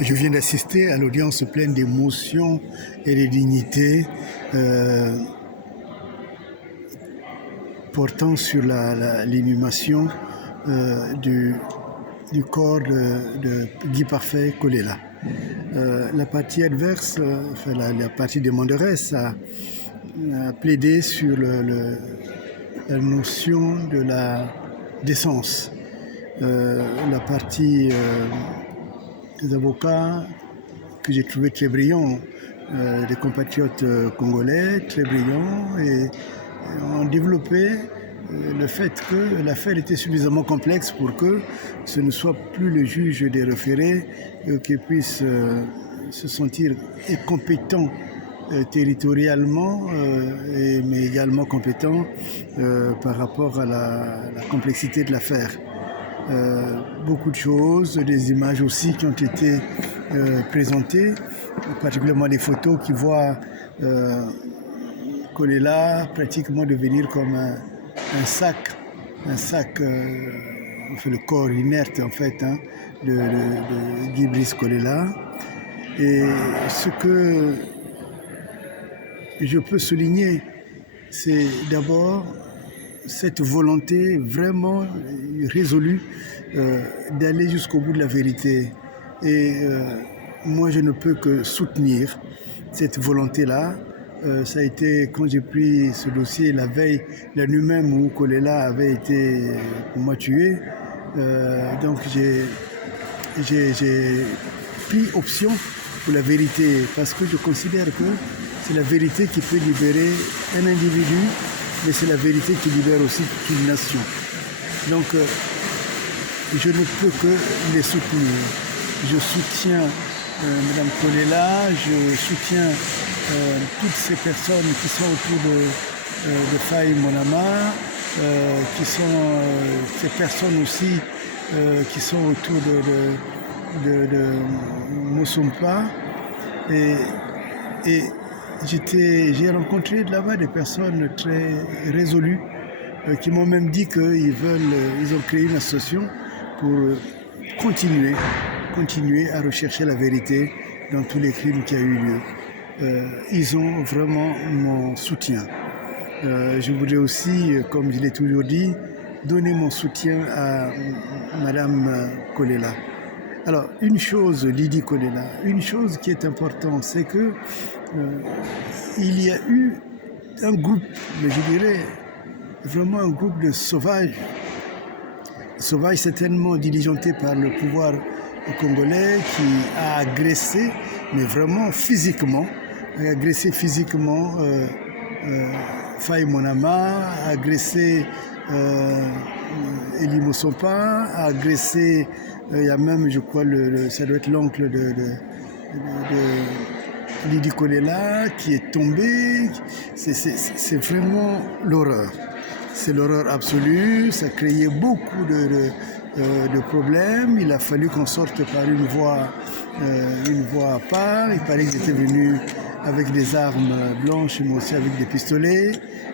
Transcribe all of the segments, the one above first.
Je viens d'assister à l'audience pleine d'émotion et de dignité portant sur l'inhumation du corps de Guy Parfait Kolela. La partie adverse, la partie demanderesse a plaidé sur la notion de la décence. La partie des avocats que j'ai trouvé très brillants, des compatriotes congolais très brillants, et ont développé le fait que l'affaire était suffisamment complexe pour que ce ne soit plus le juge des référés qui puisse se sentir compétent territorialement, mais également compétent par rapport à la complexité de l'affaire. Beaucoup de choses, des images aussi qui ont été présentées, particulièrement des photos qui voient Kolela pratiquement devenir comme un sac, le corps inerte en fait de Guy Brice Kolela. Et ce que je peux souligner, c'est d'abord cette volonté vraiment résolue d'aller jusqu'au bout de la vérité. Et moi, je ne peux que soutenir cette volonté-là. Ça a été, quand j'ai pris ce dossier la veille, la nuit même où Kolela avait été pour moi tué, donc j'ai pris option pour la vérité, parce que je considère que c'est la vérité qui peut libérer un individu, mais c'est la vérité qui libère aussi toute une nation. Donc, je ne peux que les soutenir. Je soutiens Mme Kolela, je soutiens toutes ces personnes qui sont autour de Faye Monama, qui sont ces personnes aussi qui sont autour de Moussumpa. Et j'ai rencontré de là-bas des personnes très résolues qui m'ont même dit qu'ils ont créé une association pour continuer à rechercher la vérité dans tous les crimes qui ont eu lieu. Ils ont vraiment mon soutien. Je voudrais aussi, comme je l'ai toujours dit, donner mon soutien à Madame Kolela. Alors, une chose, Lydie Kolela, une chose qui est importante, c'est que il y a eu un groupe, mais je dirais vraiment un groupe de sauvages certainement diligentés par le pouvoir congolais, qui a agressé, mais vraiment physiquement, Faye Monama, a agressé Eli Moussumpa, a agressé, il y a même, je crois, ça doit être l'oncle de Lydie Kolela qui est tombé. C'est vraiment l'horreur. C'est l'horreur absolue, ça a créé beaucoup de problèmes. Il a fallu qu'on sorte par une voie à part. Il paraît qu'ils étaient venus avec des armes blanches, mais aussi avec des pistolets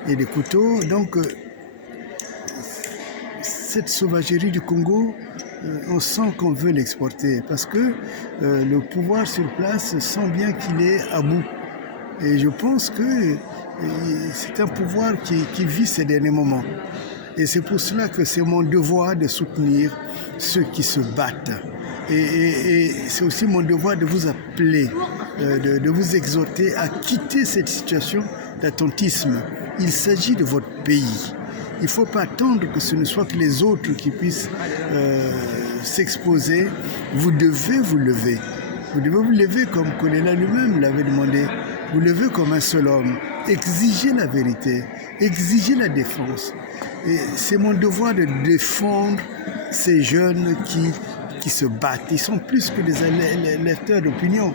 et des couteaux. Donc, cette sauvagerie du Congo, on sent qu'on veut l'exporter parce que le pouvoir sur place sent bien qu'il est à bout. Et je pense que c'est un pouvoir qui vit ces derniers moments. Et c'est pour cela que c'est mon devoir de soutenir ceux qui se battent. Et c'est aussi mon devoir de vous appeler, de vous exhorter à quitter cette situation d'attentisme. Il s'agit de votre pays. Il ne faut pas attendre que ce ne soit que les autres qui puissent s'exposer. Vous devez vous lever. Vous devez vous lever comme Kolela lui-même l'avait demandé. Vous levez comme un seul homme. Exigez la vérité. Exigez la défense. Et c'est mon devoir de défendre ces jeunes qui se battent. Ils sont plus que des lecteurs d'opinion.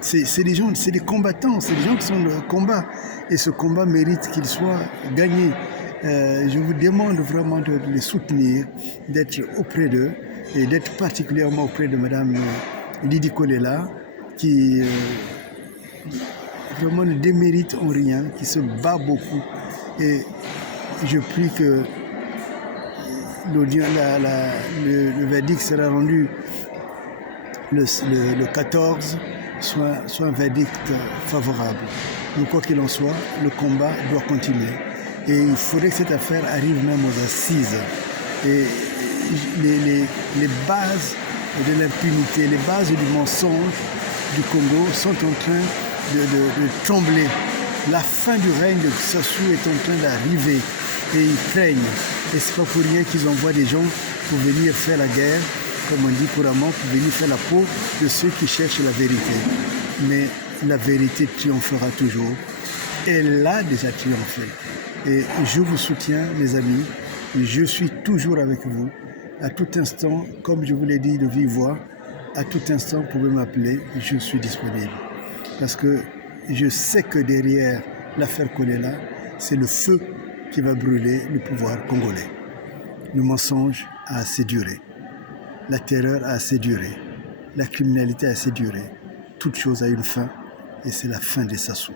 C'est des gens, c'est des combattants, c'est des gens qui sont dans le combat. Et ce combat mérite qu'il soit gagné. Je vous demande vraiment de les soutenir, d'être auprès d'eux et d'être particulièrement auprès de Mme Lydie Kolela, qui vraiment ne démérite en rien, qui se bat beaucoup. Et je prie que le verdict sera rendu le 14 soit un verdict favorable. Donc quoi qu'il en soit, le combat doit continuer. Et il faudrait que cette affaire arrive même aux assises. Et les bases de l'impunité, les bases du mensonge du Congo sont en train de trembler. La fin du règne de Sassou est en train d'arriver et ils craignent. Et c'est pas pour rien qu'ils envoient des gens pour venir faire la guerre, comme on dit couramment, pour venir faire la peau de ceux qui cherchent la vérité. Mais la vérité triomphera toujours. Elle a déjà triomphé. Et je vous soutiens, mes amis. Je suis toujours avec vous. À tout instant, comme je vous l'ai dit de vive voix, à tout instant, vous pouvez m'appeler. Je suis disponible. Parce que je sais que derrière l'affaire Kolela, c'est le feu qui va brûler le pouvoir congolais. Le mensonge a assez duré. La terreur a assez duré. La criminalité a assez duré. Toute chose a une fin et c'est la fin des Sassou.